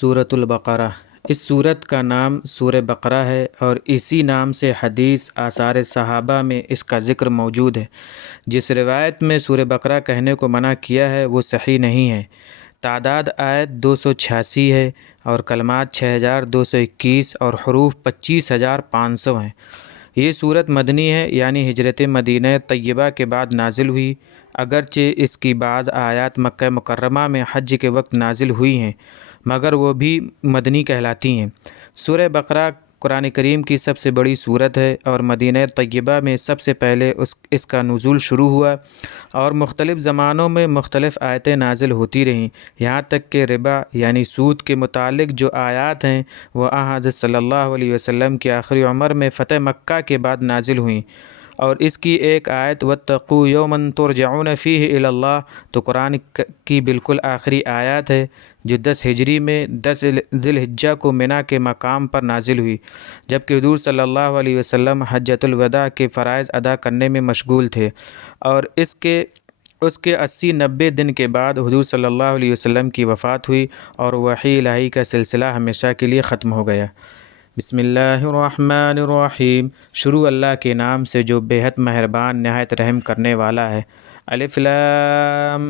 سورۃ البقرہ۔ اس سورت کا نام سورہ بقرہ ہے اور اسی نام سے حدیث آثار صحابہ میں اس کا ذکر موجود ہے۔ جس روایت میں سورہ بقرہ کہنے کو منع کیا ہے وہ صحیح نہیں ہے۔ تعداد آیت 286 ہے اور کلمات 6221 اور حروف 25500 ہیں۔ یہ سورت مدنی ہے، یعنی ہجرت مدینہ طیبہ کے بعد نازل ہوئی، اگرچہ اس کی بعض آیات مکہ مکرمہ میں حج کے وقت نازل ہوئی ہیں مگر وہ بھی مدنی کہلاتی ہیں۔ سورہ بقرہ قرآن کریم کی سب سے بڑی سورت ہے اور مدینہ طیبہ میں سب سے پہلے اس کا نزول شروع ہوا اور مختلف زمانوں میں مختلف آیتیں نازل ہوتی رہیں، یہاں تک کہ ربا یعنی سود کے متعلق جو آیات ہیں وہ حضرت صلی اللہ علیہ وسلم کی آخری عمر میں فتح مکہ کے بعد نازل ہوئیں، اور اس کی ایک آیت وَاتَّقُوا يَوْمًا تُرْجَعُونَ فِيهِ إِلَى اللَّهِ تو قرآن کی بالکل آخری آیات ہے جو 10 ہجری میں 10 ذی الحجہ کو منی کے مقام پر نازل ہوئی، جبکہ حضور صلی اللہ علیہ وسلم حجۃ الوداع کے فرائض ادا کرنے میں مشغول تھے، اور اس کے 80-90 دن کے بعد حضور صلی اللہ علیہ وسلم کی وفات ہوئی اور وحی الہی کا سلسلہ ہمیشہ کے لیے ختم ہو گیا۔ بسم اللہ الرحمن الرحیم۔ شروع اللہ کے نام سے جو بے حد مہربان نہایت رحم کرنے والا ہے۔ الف لام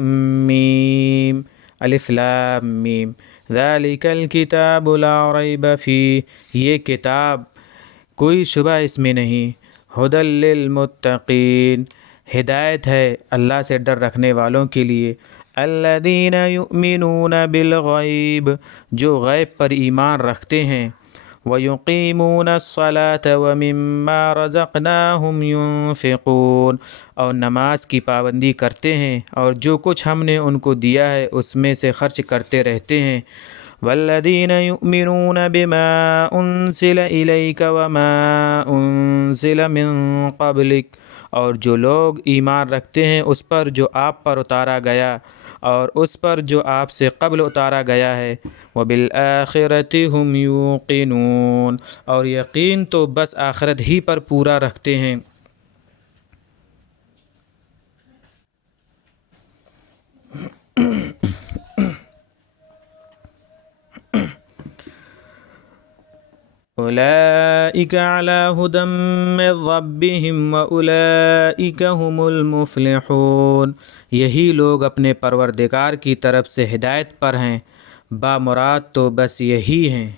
میم، الف لام میم، ذالک الکتاب لا ریب فیہ، یہ کتاب کوئی شبہ اس میں نہیں، ھدی للمتقین، ہدایت ہے اللہ سے ڈر رکھنے والوں کے لیے، الذین یؤمنون بالغیب، جو غیب پر ایمان رکھتے ہیں، وَيُقِيمُونَ الصَّلَاةَ وَمِمَّا رَزَقْنَاهُمْ يُنْفِقُونَ، اور نماز کی پابندی کرتے ہیں اور جو کچھ ہم نے ان کو دیا ہے اس میں سے خرچ کرتے رہتے ہیں، وَالَّذِينَ يُؤْمِنُونَ بِمَا أُنزِلَ إِلَيْكَ وَمَا أُنزِلَ مِن قَبْلِكَ، اور جو لوگ ایمان رکھتے ہیں اس پر جو آپ پر اتارا گیا اور اس پر جو آپ سے قبل اتارا گیا ہے، وَبِالْآخِرَةِ هُمْ يُوقِنُونَ، اور یقین تو بس آخرت ہی پر پورا رکھتے ہیں۔ اولئک علی ھدی من ربہم واولئک ھم المفلحون، یہی لوگ اپنے پروردگار کی طرف سے ہدایت پر ہیں، بامراد تو بس یہی ہیں۔